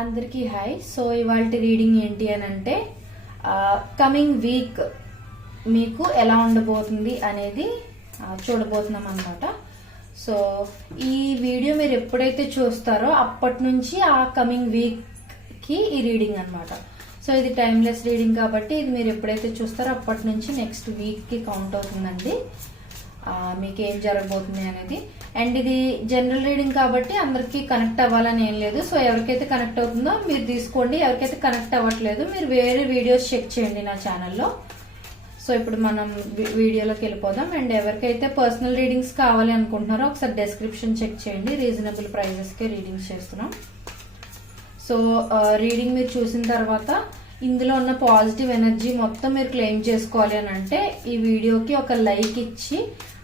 అందరికీ hi. So ఇవాళ reading ఏంటి అని అంటే కమింగ్ వీక్ మీకు ఎలా ఉండబోతుంది అనేది చూడబోతున్నాం అన్నమాట. సో ఈ వీడియో మీరు ఎప్పుడైతే చూస్తారో అప్పటి నుంచి ఆ కమింగ్ వీక్ కి ఈ రీడింగ్ అన్నమాట. సో ఇది టైమ్లెస్ రీడింగ్ కాబట్టి ఇది మీరు ఎప్పుడైతే చూస్తారో అప్పటి నుంచి నెక్స్ట్ వీక్ కి కౌంట్ అవుతుందండి మీకు ఏం జరగబోతుంది అనేది. అండ్ ఇది జనరల్ రీడింగ్ కాబట్టి అందరికి కనెక్ట్ అవ్వాలని ఏం లేదు. సో ఎవరికైతే కనెక్ట్ అవుతుందో మీరు తీసుకోండి, ఎవరికైతే కనెక్ట్ అవ్వట్లేదు మీరు వేరే వీడియోస్ చెక్ చేయండి నా ఛానల్లో. సో ఇప్పుడు మనం వీడియోలోకి వెళ్ళిపోదాం. అండ్ ఎవరికైతే పర్సనల్ రీడింగ్స్ కావాలి అనుకుంటున్నారో ఒకసారి డెస్క్రిప్షన్ చెక్ చేయండి. రీజనబుల్ ప్రైజెస్కే రీడింగ్స్ చేస్తున్నాం. సో రీడింగ్ మీరు చూసిన తర్వాత ఇందులో ఉన్న పాజిటివ్ ఎనర్జీ మొత్తం మీరు క్లెయిమ్ చేసుకోవాలి అని అంటే ఈ వీడియోకి ఒక లైక్ ఇచ్చి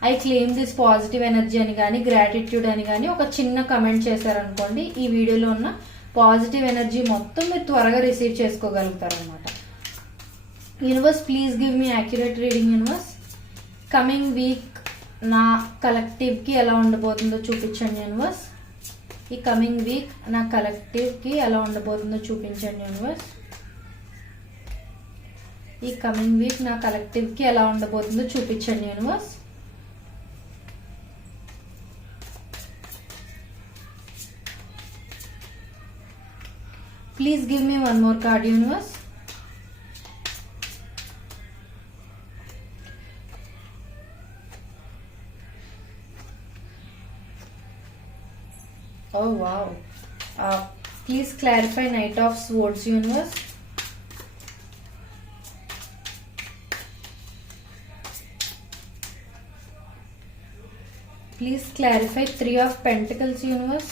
I claim this positive energy అని కానీ గ్రాటిట్యూడ్ అని కానీ ఒక చిన్న కమెంట్ చేశారనుకోండి, ఈ వీడియోలో ఉన్న పాజిటివ్ ఎనర్జీ మొత్తం మీరు త్వరగా రిసీవ్ చేసుకోగలుగుతారు అనమాట. Universe please give me accurate reading. Universe coming week నా కలెక్టివ్ కి ఎలా ఉండబోతుందో చూపించండి యూనివర్స్. ఈ కమింగ్ వీక్ నా కలెక్టివ్ కి ఎలా ఉండబోతుందో చూపించండి యూనివర్స్. ఈ కమింగ్ వీక్ నా కలెక్టివ్ కి ఎలా ఉండబోతుందో చూపించండి universe. Please give me one more card universe. Oh wow. Please clarify Knight of Swords universe. Please clarify Three of Pentacles universe.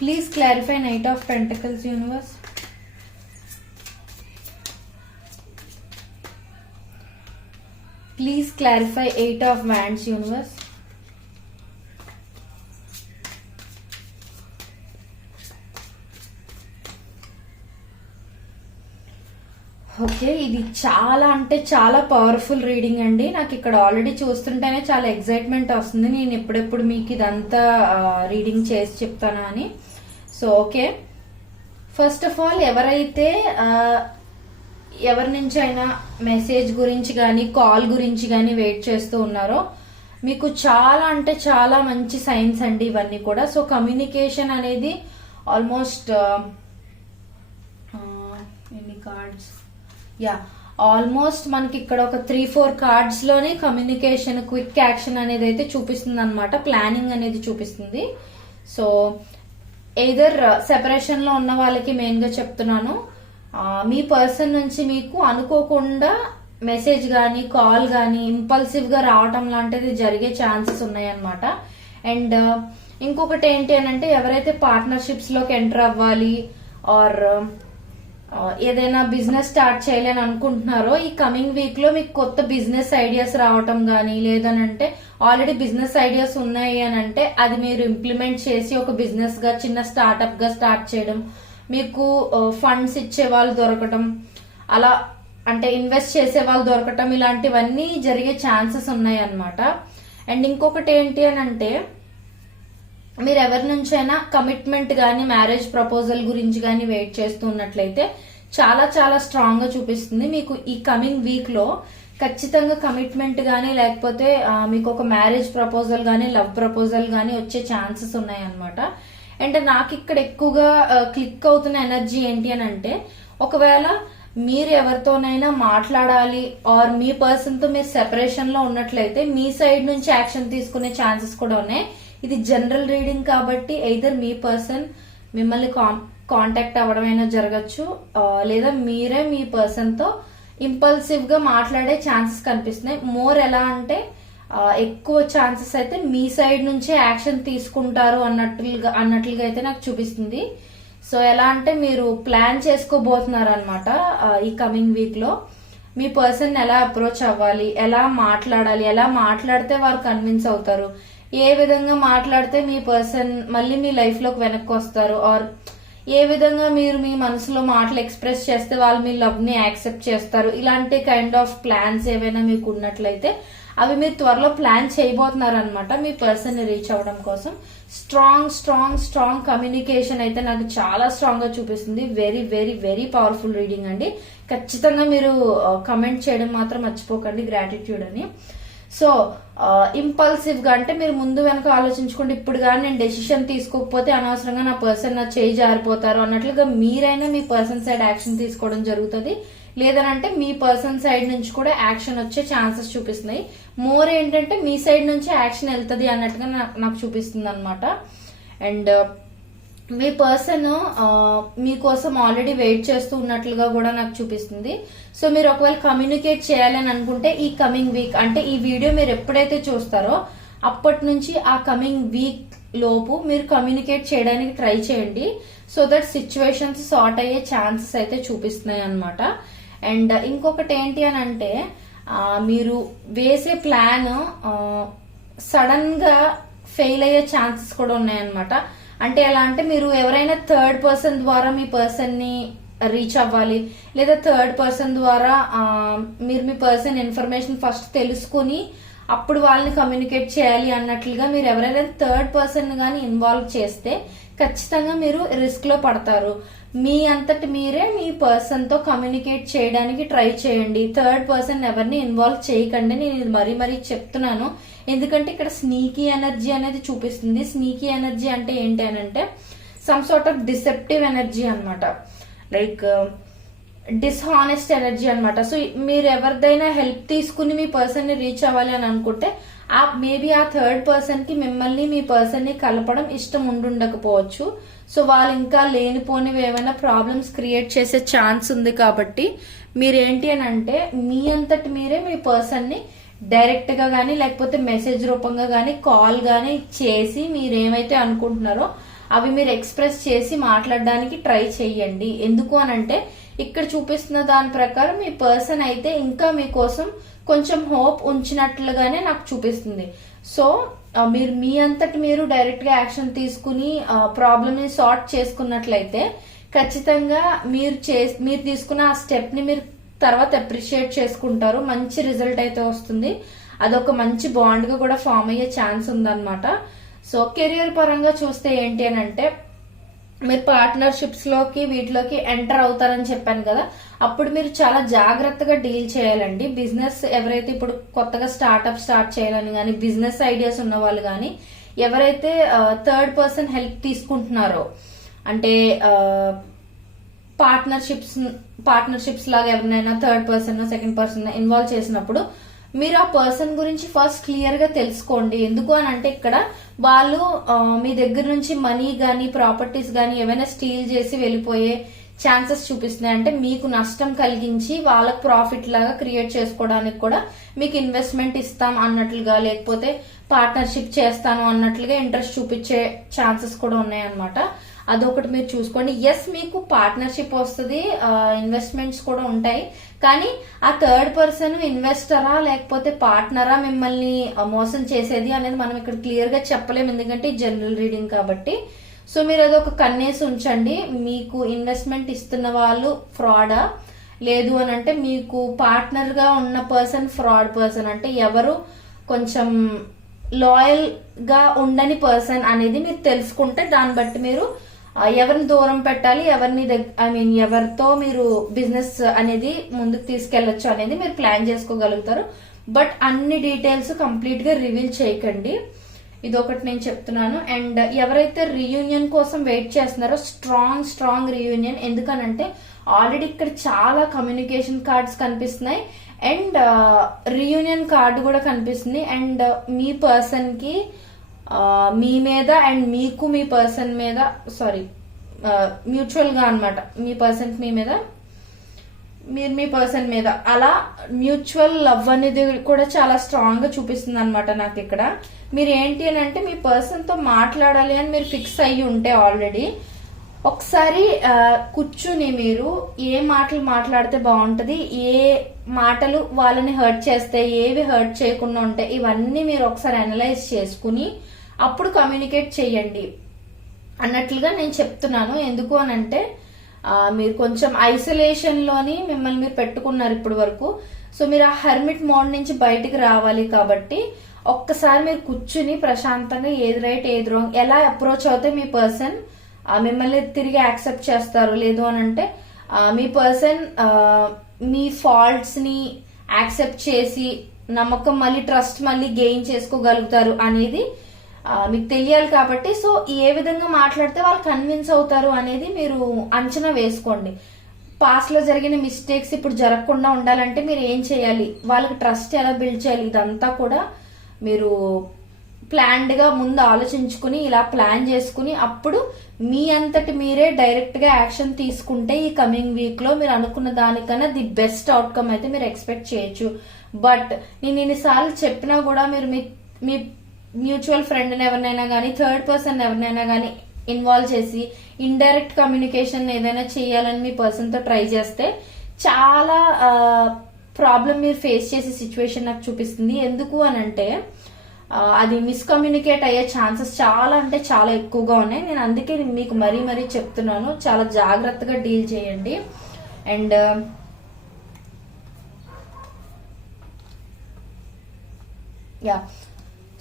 Please clarify Knight of Pentacles universe. Please clarify Eight of Wands universe. Okay, ఇది చాలా అంటే చాలా powerful reading అండి. నాకు ఇక్కడ already చూస్తుంటేనే చాలా excitement వస్తుంది. నేను ఎప్పుడెప్పుడు మీకు ఇదంతా రీడింగ్ చేసి చెప్తాను అని. So okay, first of all ఎవరైతే ఎవరి నుంచి అయినా మెసేజ్ గురించి కానీ కాల్ గురించి కానీ వెయిట్ చేస్తూ ఉన్నారో మీకు చాలా అంటే చాలా మంచి సైన్స్ అండి ఇవన్నీ కూడా. సో కమ్యూనికేషన్ అనేది ఆల్మోస్ట్ ఎన్ని కార్డ్స్ ఆల్మోస్ట్ మనకి ఇక్కడ ఒక 3-4 కార్డ్స్ లోనే కమ్యూనికేషన్ క్విక్ యాక్షన్ అనేది అయితే చూపిస్తుంది అనమాట. ప్లానింగ్ అనేది చూపిస్తుంది. సో ఎయిదర్ సెపరేషన్ లో ఉన్న వాళ్ళకి మెయిన్ గా చెప్తున్నాను, మీ పర్సన్ నుంచి మీకు అనుకోకుండా మెసేజ్ గానీ కాల్ గానీ ఇంపల్సివ్ గా రావటం లాంటిది జరిగే ఛాన్సెస్ ఉన్నాయి అనమాట. అండ్ ఇంకొకటి ఏంటి అని అంటే ఎవరైతే పార్ట్నర్షిప్స్ లోకి ఎంటర్ అవ్వాలి ఆర్ ఏదైనా బిజినెస్ స్టార్ట్ చేయాలని అనుకుంటున్నారో ఈ కమింగ్ వీక్ లో మీకు కొత్త బిజినెస్ ఐడియాస్ రావటం గానీ లేదనంటే ఆల్రెడీ బిజినెస్ ఐడియాస్ ఉన్నాయి అని అంటే అది మీరు ఇంప్లిమెంట్ చేసి ఒక బిజినెస్ గా చిన్న స్టార్ట్అప్ గా స్టార్ట్ చేయడం, మీకు ఫండ్స్ ఇచ్చే వాళ్ళు దొరకటం, అలా అంటే ఇన్వెస్ట్ చేసే వాళ్ళు దొరకటం, ఇలాంటివన్నీ జరిగే ఛాన్సెస్ ఉన్నాయి అన్నమాట. అండ్ ఇంకొకటి ఏంటి అని అంటే మీరు ఎవరి నుంచైనా కమిట్మెంట్ గానీ మ్యారేజ్ ప్రపోజల్ గురించి గానీ వెయిట్ చేస్తూ ఉన్నట్లయితే చాలా చాలా స్ట్రాంగ్ గా చూపిస్తుంది. మీకు ఈ కమింగ్ వీక్ లో ఖచ్చితంగా కమిట్మెంట్ గానీ లేకపోతే మీకు ఒక మ్యారేజ్ ప్రపోజల్ గానీ లవ్ ప్రపోజల్ గానీ వచ్చే ఛాన్సెస్ ఉన్నాయి అన్నమాట. అండ్ నాకు ఇక్కడ ఎక్కువగా క్లిక్ అవుతున్న ఎనర్జీ ఏంటి అని అంటే ఒకవేళ మీరు ఎవరితోనైనా మాట్లాడాలి ఆర్ మీ పర్సన్ తో మీరు సెపరేషన్ లో ఉన్నట్లయితే మీ సైడ్ నుంచి యాక్షన్ తీసుకునే ఛాన్సెస్ కూడా ఉన్నాయి. ఇది జనరల్ రీడింగ్ కాబట్టి ఎయిదర్ మీ పర్సన్ మిమ్మల్ని కాంటాక్ట్ అవ్వడమైనా జరగచ్చు లేదా మీరే మీ పర్సన్ తో ఇంపల్సివ్ గా మాట్లాడే ఛాన్సెస్ కనిపిస్తున్నాయి. మోర్ ఎలా అంటే ఎక్కువ ఛాన్సెస్ అయితే మీ సైడ్ నుంచే యాక్షన్ తీసుకుంటారు అన్నట్లుగా అయితే నాకు చూపిస్తుంది. సో ఎలా అంటే మీరు ప్లాన్ చేసుకోబోతున్నారు అనమాట ఈ కమింగ్ వీక్ లో మీ పర్సన్ ఎలా అప్రోచ్ అవ్వాలి, ఎలా మాట్లాడాలి, ఎలా మాట్లాడితే వారు కన్విన్స్ అవుతారు, ఏ విధంగా మాట్లాడితే మీ పర్సన్ మళ్ళీ మీ లైఫ్ లోకి వెనక్కి వస్తారు, ఆర్ ఏ విధంగా మీరు మీ మనసులో మాటలు ఎక్స్ప్రెస్ చేస్తే వాళ్ళు మీ లవ్ ని యాక్సెప్ట్ చేస్తారు. ఇలాంటి కైండ్ ఆఫ్ ప్లాన్స్ ఏవైనా మీకు ఉన్నట్లయితే అవి మీరు త్వరలో ప్లాన్ చేయబోతున్నారు అనమాట మీ పర్సన్ ని రీచ్ అవ్వడం కోసం. స్ట్రాంగ్ స్ట్రాంగ్ స్ట్రాంగ్ కమ్యూనికేషన్ అయితే నాకు చాలా స్ట్రాంగ్ గా చూపిస్తుంది. Very very very powerful reading అండి. ఖచ్చితంగా మీరు కమెంట్ చేయడం మాత్రం మర్చిపోకండి గ్రాటిట్యూడ్ అని. సో ఇంపల్సివ్ గా అంటే మీరు ముందు వెనక ఆలోచించుకుంటే ఇప్పుడు కానీ నేను డెసిషన్ తీసుకోకపోతే అనవసరంగా నా పర్సన్ నా చేయి జారిపోతారు అన్నట్లుగా మీరైనా మీ పర్సన్ సైడ్ యాక్షన్ తీసుకోవడం జరుగుతుంది. లేదనంటే మీ పర్సన్ సైడ్ నుంచి కూడా యాక్షన్ వచ్చే ఛాన్సెస్ చూపిస్తున్నాయి. మోర్ ఏంటంటే మీ సైడ్ నుంచి యాక్షన్ వెళ్తుంది అన్నట్టుగా నాకు చూపిస్తుంది అనమాట. అండ్ మీ పర్సన్ మీకోసం ఆల్రెడీ వెయిట్ చేస్తూ ఉన్నట్లుగా కూడా నాకు చూపిస్తుంది. సో మీరు ఒకవేళ కమ్యూనికేట్ చేయాలని అనుకుంటే ఈ కమింగ్ వీక్ అంటే ఈ వీడియో మీరు ఎప్పుడైతే చూస్తారో అప్పటి నుంచి ఆ కమింగ్ వీక్ లోపు మీరు కమ్యూనికేట్ చేయడానికి ట్రై చేయండి. సో దట్ సిచ్యువేషన్స్ సార్ట్ అయ్యే ఛాన్సెస్ అయితే చూపిస్తున్నాయి అనమాట. అండ్ ఇంకొకటి ఏంటి అని అంటే మీరు వేసే ప్లాన్ సడన్ గా ఫెయిల్ అయ్యే ఛాన్సెస్ కూడా ఉన్నాయన్నమాట. అంటే ఎలా అంటే మీరు ఎవరైనా థర్డ్ పర్సన్ ద్వారా మీ పర్సన్ ని రీచ్ అవ్వాలి, లేదా థర్డ్ పర్సన్ ద్వారా మీరు మీ పర్సన్ ఇన్ఫర్మేషన్ ఫస్ట్ తెలుసుకుని అప్పుడు వాళ్ళని కమ్యూనికేట్ చేయాలి అన్నట్లుగా మీరు ఎవరైనా థర్డ్ పర్సన్ గాని ఇన్వాల్వ్ చేస్తే ఖచ్చితంగా మీరు రిస్క్ లో పడతారు. మీ అంతటి మీరే మీ పర్సన్ తో కమ్యూనికేట్ చేయడానికి ట్రై చేయండి. థర్డ్ పర్సన్ ఎవరిని ఇన్వాల్వ్ చేయకండి. నేను ఇది మరీ చెప్తున్నాను ఎందుకంటే ఇక్కడ స్నీకీ ఎనర్జీ అనేది చూపిస్తుంది. స్నీకీ ఎనర్జీ అంటే ఏంటి అని అంటే some sort of deceptive energy అనమాట, లైక్ డిస్హానెస్ట్ ఎనర్జీ అనమాట. సో మీరు ఎవరిదైనా హెల్ప్ తీసుకుని మీ పర్సన్ ని రీచ్ అవ్వాలి అని అనుకుంటే మేబీ ఆ థర్డ్ పర్సన్ కి మిమ్మల్ని మీ పర్సన్ ని కలపడం ఇష్టం ఉండుండకపోవచ్చు. సో వాళ్ళు ఇంకా లేనిపోనివి ఏమైనా ప్రాబ్లమ్స్ క్రియేట్ చేసే ఛాన్స్ ఉంది. కాబట్టి మీరేంటి అని అంటే మీ అంతటి మీరే మీ పర్సన్ ని డైరెక్ట్ గా గానీ లేకపోతే మెసేజ్ రూపంగా గానీ కాల్ గానీ చేసి మీరేమైతే అనుకుంటున్నారో అవి మీరు ఎక్స్ప్రెస్ చేసి మాట్లాడడానికి ట్రై చెయ్యండి. ఎందుకు అనంటే ఇక్కడ చూపిస్తున్న దాని ప్రకారం మీ పర్సన్ అయితే ఇంకా మీకోసం కొంచెం హోప్ ఉంచినట్లుగానే నాకు చూపిస్తుంది. సో మీరు మీ అంతటి మీరు డైరెక్ట్ గా యాక్షన్ తీసుకుని ప్రాబ్లమ్ ని సార్ట్ చేసుకున్నట్లయితే ఖచ్చితంగా మీరు తీసుకున్న ఆ స్టెప్ ని మీరు తర్వాత అప్రిషియేట్ చేసుకుంటారు. మంచి రిజల్ట్ అయితే వస్తుంది. అదొక మంచి బాండ్ గా కూడా ఫామ్ అయ్యే ఛాన్స్ ఉందన్నమాట. సో కెరియర్ పరంగా చూస్తే ఏంటి అని అంటే మీరు పార్ట్నర్షిప్స్ లోకి వీటిలోకి ఎంటర్ అవుతారని చెప్పాను కదా, అప్పుడు మీరు చాలా జాగ్రత్తగా డీల్ చేయాలండి. బిజినెస్ ఎవరైతే ఇప్పుడు కొత్తగా స్టార్ట్అప్ స్టార్ట్ చేయాలని కానీ బిజినెస్ ఐడియాస్ ఉన్న వాళ్ళు కానీ ఎవరైతే థర్డ్ పర్సన్ హెల్ప్ తీసుకుంటున్నారో అంటే పార్ట్నర్షిప్స్ లాగా ఎవరినైనా third person second person involve చేసినప్పుడు మీరు ఆ పర్సన్ గురించి ఫస్ట్ క్లియర్ గా తెలుసుకోండి. ఎందుకు అని అంటే ఇక్కడ వాళ్ళు మీ దగ్గర నుంచి మనీ గానీ ప్రాపర్టీస్ గానీ ఏమైనా స్టీల్ చేసి వెళ్ళిపోయే ఛాన్సెస్ చూపిస్తున్నాయి. అంటే మీకు నష్టం కలిగించి వాళ్ళకి ప్రాఫిట్ లాగా క్రియేట్ చేసుకోవడానికి కూడా మీకు ఇన్వెస్ట్మెంట్ ఇస్తాం అన్నట్లుగా లేకపోతే పార్ట్నర్షిప్ చేస్తాను అన్నట్లుగా ఇంట్రెస్ట్ చూపించే ఛాన్సెస్ కూడా ఉన్నాయన్నమాట. అదొకటి మీరు చూసుకోండి. ఎస్ మీకు పార్ట్నర్షిప్ వస్తుంది, ఇన్వెస్ట్మెంట్స్ కూడా ఉంటాయి. కానీ ఆ థర్డ్ పర్సన్ ఇన్వెస్టరా లేకపోతే పార్ట్నరా మిమ్మల్ని మోసం చేసేది అనేది మనం ఇక్కడ క్లియర్ గా చెప్పలేము, ఎందుకంటే జనరల్ రీడింగ్ కాబట్టి. సో మీరు అదొక కన్నేసి ఉంచండి. మీకు ఇన్వెస్ట్మెంట్ ఇస్తున్న వాళ్ళు ఫ్రాడా లేదు అని అంటే మీకు పార్ట్నర్ గా ఉన్న పర్సన్ ఫ్రాడ్ పర్సన్ అంటే ఎవరు కొంచెం లాయల్ గా ఉండని పర్సన్ అనేది మీరు తెలుసుకుంటే దాన్ని బట్టి మీరు ఎవరిని దూరం పెట్టాలి, ఎవరితో మీరు బిజినెస్ అనేది ముందుకు తీసుకెళ్లొచ్చు అనేది మీరు ప్లాన్ చేసుకోగలుగుతారు. బట్ అన్ని డీటెయిల్స్ కంప్లీట్ గా రివీల్ చేయకండి, ఇదొకటి నేను చెప్తున్నాను. అండ్ ఎవరైతే రీయూనియన్ కోసం వెయిట్ చేస్తున్నారో స్ట్రాంగ్ రీయూనియన్, ఎందుకనంటే ఆల్రెడీ ఇక్కడ చాలా కమ్యూనికేషన్ కార్డ్స్ కనిపిస్తున్నాయి అండ్ రీయూనియన్ కార్డు కూడా కనిపిస్తుంది. అండ్ మీ పర్సన్ కి మీ మీద అండ్ మీకు మీ పర్సన్ మీద మ్యూచువల్ గా అన్నమాట, మీ పర్సన్ మీ మీద మీరు మీ పర్సన్ మీద అలా మ్యూచువల్ లవ్ అనేది కూడా చాలా స్ట్రాంగ్ గా చూపిస్తుంది అనమాట నాకు ఇక్కడ. మీరు ఏంటి అని అంటే మీ పర్సన్ తో మాట్లాడాలి అని మీరు ఫిక్స్ అయ్యి ఉంటే ఆల్రెడీ ఒకసారి కూర్చుని మీరు ఏ మాటలు మాట్లాడితే బాగుంటది, ఏ మాటలు వాళ్ళని హర్ట్ చేస్తే ఏవి హర్ట్ చేయకుండా ఉంటాయి, ఇవన్నీ మీరు ఒకసారి అనలైజ్ చేసుకుని అప్పుడు కమ్యూనికేట్ చేయండి అన్నట్లుగా నేను చెప్తున్నాను. ఎందుకు అనంటే మీరు కొంచెం ఐసోలేషన్ లోని మిమ్మల్ని మీరు పెట్టుకున్నారు ఇప్పటి వరకు. సో మీరు ఆ హెర్మిట్ మోడ్ నుంచి బయటికి రావాలి కాబట్టి ఒక్కసారి మీరు కూర్చుని ప్రశాంతంగా ఏది రైట్ ఏది రాంగ్ ఎలా అప్రోచ్ అవుతే మీ పర్సన్ మిమ్మల్ని తిరిగి యాక్సెప్ట్ చేస్తారు, లేదు అని అంటే మీ పర్సన్ మీ ఫాల్ట్స్ ని యాక్సెప్ట్ చేసి నమ్మకం మళ్ళీ ట్రస్ట్ మళ్ళీ గెయిన్ చేసుకోగలుగుతారు అనేది మీకు తెలియాలి. కాబట్టి సో ఏ విధంగా మాట్లాడితే వాళ్ళు కన్విన్స్ అవుతారు అనేది మీరు అంచనా వేసుకోండి. పాస్ట్ లో జరిగిన మిస్టేక్స్ ఇప్పుడు జరగకుండా ఉండాలంటే మీరు ఏం చేయాలి, వాళ్ళకి ట్రస్ట్ ఎలా బిల్డ్ చేయాలి, ఇదంతా కూడా మీరు ప్లాన్డ్ గా ముందు ఆలోచించుకుని ఇలా ప్లాన్ చేసుకుని అప్పుడు మీ అంతటి మీరే డైరెక్ట్ గా యాక్షన్ తీసుకుంటే ఈ కమింగ్ వీక్ లో మీరు అనుకున్న దానికన్నా ది బెస్ట్ అవుట్కమ్ అయితే మీరు ఎక్స్పెక్ట్ చేయొచ్చు. బట్ నేను ఇన్నిసార్లు చెప్పినా కూడా మీరు మీ మ్యూచువల్ ఫ్రెండ్ ఎవరినైనా కానీ థర్డ్ పర్సన్ ఎవరినైనా కానీ ఇన్వాల్వ్ చేసి ఇండైరెక్ట్ కమ్యూనికేషన్ ఏదైనా చేయాలని మీ పర్సన్ తో ట్రై చేస్తే చాలా ప్రాబ్లం మీరు ఫేస్ చేసే సిచ్యువేషన్ నాకు చూపిస్తుంది. ఎందుకు అని అంటే అది మిస్కమ్యూనికేట్ అయ్యే ఛాన్సెస్ చాలా అంటే చాలా ఎక్కువగా ఉన్నాయి. నేను అందుకే మీకు మరీ మరీ చెప్తున్నాను, చాలా జాగ్రత్తగా డీల్ చేయండి. అండ్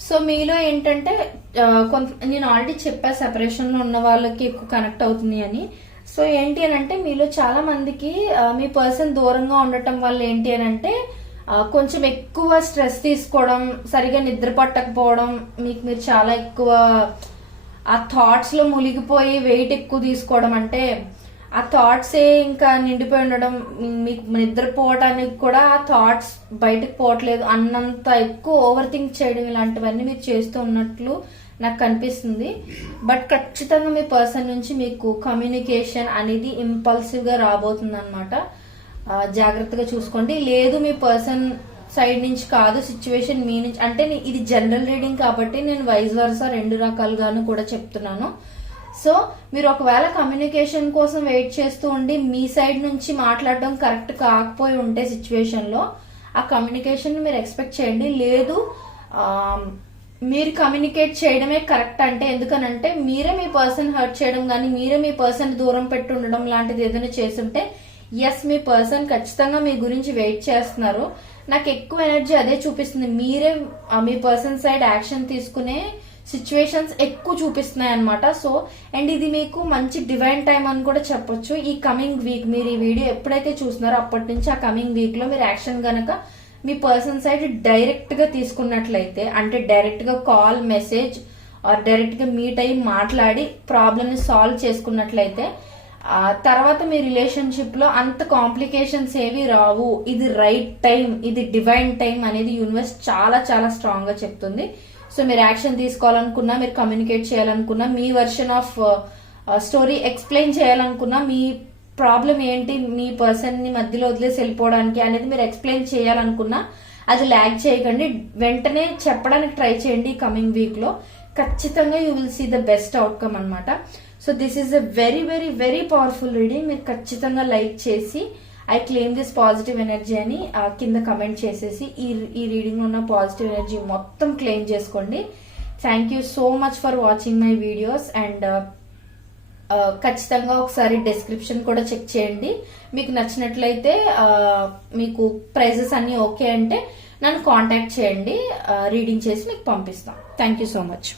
సో మీలో ఏంటంటే నేను ఆల్రెడీ చెప్పా సెపరేషన్ లో ఉన్న వాళ్ళకి ఎక్కువ కనెక్ట్ అవుతుంది అని. సో ఏంటి అని అంటే మీలో చాలా మందికి మీ పర్సన్ దూరంగా ఉండటం వల్ల ఏంటి అని అంటే కొంచెం ఎక్కువ స్ట్రెస్ తీసుకోవడం, సరిగా నిద్ర పట్టకపోవడం, మీరు చాలా ఎక్కువ ఆ థాట్స్ లో మునిగిపోయి వెయిట్ ఎక్కువ తీసుకోవడం, అంటే ఆ థాట్స్ ఇంకా నిండిపోయి ఉండడం, మీకు నిద్రపోవడానికి కూడా ఆ థాట్స్ బయటకు పోవట్లేదు అన్నంత ఎక్కువ ఓవర్ థింక్ చేయడం, ఇలాంటివన్నీ మీరు చేస్తూ ఉన్నట్లు నాకు కనిపిస్తుంది. బట్ ఖచ్చితంగా మీ పర్సన్ నుంచి మీకు కమ్యూనికేషన్ అనేది ఇంపల్సివ్ గా రాబోతుంది అనమాట. జాగ్రత్తగా చూసుకోండి. లేదు మీ పర్సన్ సైడ్ నుంచి కాదు, సిచ్యువేషన్ మీ నుంచి, అంటే ఇది జనరల్ రీడింగ్ కాబట్టి నేను వైస్ వర్సా రెండు రకాలుగాను కూడా చెప్తున్నాను. సో మీరు ఒకవేళ కమ్యూనికేషన్ కోసం వెయిట్ చేస్తూ ఉండి మీ సైడ్ నుంచి మాట్లాడడం కరెక్ట్ కాకపోయి ఉంటే సిచ్యువేషన్ లో ఆ కమ్యూనికేషన్ మీరు ఎక్స్పెక్ట్ చేయండి. లేదు మీరు కమ్యూనికేట్ చేయడమే కరెక్ట్ అంటే, ఎందుకనంటే మీరే మీ పర్సన్ హర్ట్ చేయడం కానీ మీరే మీ పర్సన్ దూరం పెట్టి ఉండడం లాంటిది ఏదైనా చేస్తుంటే ఎస్ మీ పర్సన్ ఖచ్చితంగా మీ గురించి వెయిట్ చేస్తున్నారు. నాకు ఎక్కువ ఎనర్జీ అదే చూపిస్తుంది. మీరే మీ పర్సన్ సైడ్ యాక్షన్ తీసుకునే సిచ్యువేషన్స్ ఎక్కువ చూపిస్తున్నాయి అనమాట. సో అండ్ ఇది మీకు మంచి డివైన్ టైం అని కూడా చెప్పొచ్చు. ఈ కమింగ్ వీక్ మీరు ఈ వీడియో ఎప్పుడైతే చూస్తున్నారో అప్పటి నుంచి ఆ కమింగ్ వీక్ లో మీరు యాక్షన్ గనక మీ పర్సన్ సైడ్ డైరెక్ట్ గా తీసుకున్నట్లయితే, అంటే డైరెక్ట్ గా కాల్ మెసేజ్ ఆర్ డైరెక్ట్ గా మీట్ అయ్యి మాట్లాడి ప్రాబ్లమ్ ని సాల్వ్ చేసుకున్నట్లయితే తర్వాత మీ రిలేషన్షిప్ లో అంత కాంప్లికేషన్స్ ఏవి రావు. ఇది రైట్ టైం, ఇది డివైన్ టైం అనేది యూనివర్స్ చాలా చాలా స్ట్రాంగ్ గా చెప్తుంది. సో మీరు యాక్షన్ తీసుకోవాలనుకున్నా, మీరు కమ్యూనికేట్ చేయాలనుకున్నా, మీ వర్షన్ ఆఫ్ స్టోరీ ఎక్స్ప్లెయిన్ చేయాలనుకున్నా, మీ ప్రాబ్లం ఏంటి మీ పర్సన్ ని మధ్యలో వదిలేసి వెళ్ళిపోవడానికి అనేది మీరు ఎక్స్ప్లెయిన్ చేయాలనుకున్నా అది ల్యాగ్ చేయకండి, వెంటనే చెప్పడానికి ట్రై చేయండి. కమింగ్ వీక్ లో ఖచ్చితంగా you will see the best outcome అనమాట. So this is a very very very powerful reading. మీరు ఖచ్చితంగా లైక్ చేసి I claim this positive energy అని కింద కమెంట్ చేసేసి ఈ రీడింగ్ లో ఉన్న పాజిటివ్ ఎనర్జీ మొత్తం క్లెయిమ్ చేసుకోండి. Thank you so much for watching my videos. And ఖచ్చితంగా ఒకసారి డిస్క్రిప్షన్ కూడా చెక్ చేయండి. మీకు నచ్చినట్లయితే మీకు ప్రైజెస్ అన్ని ఓకే అంటే నన్ను కాంటాక్ట్ చేయండి, రీడింగ్ చేసి మీకు పంపిస్తాం. Thank you so much.